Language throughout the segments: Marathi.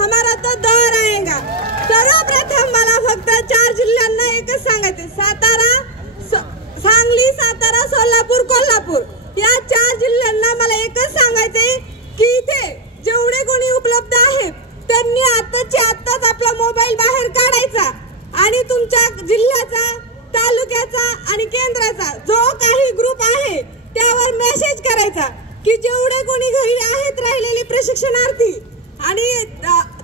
हमारा तो दौर आएगा। सर्वप्रथम मला फक्त 4 जिल्ह्यांना एकच सांगायचे, सातारा, सांगली, सातारा, सोलापूर, कोल्हापूर या 4 जिल्ह्यांना मला एकच सांगायचे की इथे जेवढे कोणी उपलब्ध आहेत त्यांनी आत्ताच आपला मोबाईल बाहेर काढायचा आणि तुमच्या जिल्ह्याचा, तालुक्याचा आणि केंद्राचा जो काही ग्रुप आहे त्यावर मेसेज करायचा की जेवढे कोणी घरी आहेत राहिलेले प्रशिक्षणार्थी आणि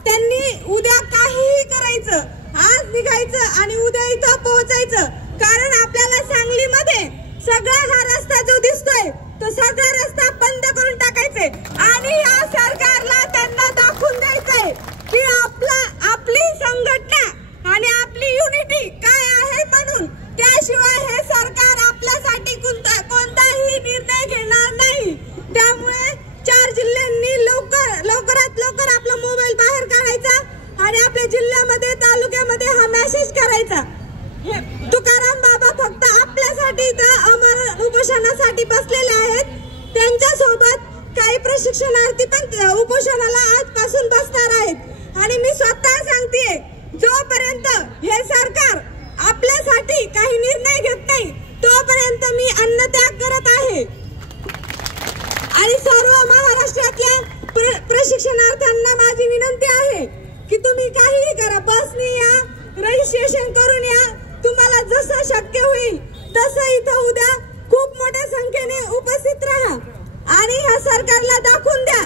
त्यांनी उद्या काहीही करायचं, आज निघायचं आणि उद्या इथं पोहोचायचं, कारण आपल्याला सांगलीमध्ये सगळा हा रस्ता जो दिसतोय तो सगळा रस्ता बंद करून टाकायचे आणि या सरकारला त्यांना दाखवून द्यायचंय की आपली संघटना आणि आपली युनिटी काय आहे म्हणून, त्याशिवाय हे सरकार आपल्यासाठी कोणताही निर्णय घेणार नाही। त्यामुळे 4 जिल्ह्यांनी लवकरात लवकर आपला मोबाईल बाहेर काढायचा आणि आपल्या जिल्ह्यामध्ये, तालुक्यामध्ये हा मेसेज करायचा। तुकाराम बाबा फक्त आपल्यासाठी अमर उपोषणासाठी बसलेले आहेत, त्यांच्या सोबत काही प्रशिक्षणार्थी पण उपोषणाला आजपासून बसणार आहेत आणि मी स्वतः सांगतेय जोपर्यंत हे सरकार आपल्यासाठी काही निर्णय घेत नाही तोपर्यंत मी अन्नत्याग करत आहे। आणि सर्व महाराष्ट्रातल्या प्रशिक्षणार्थ्यांना माझी विनंती आहे की तुम्ही काहीही करा, बसने या, रजिस्ट्रेशन करून या, तुम्हाला जसं शक्य होईल तसं इथं उद्या खूप मोठ्या संख्येने उपस्थित राहा आणि ह्या सरकारला दाखवून द्या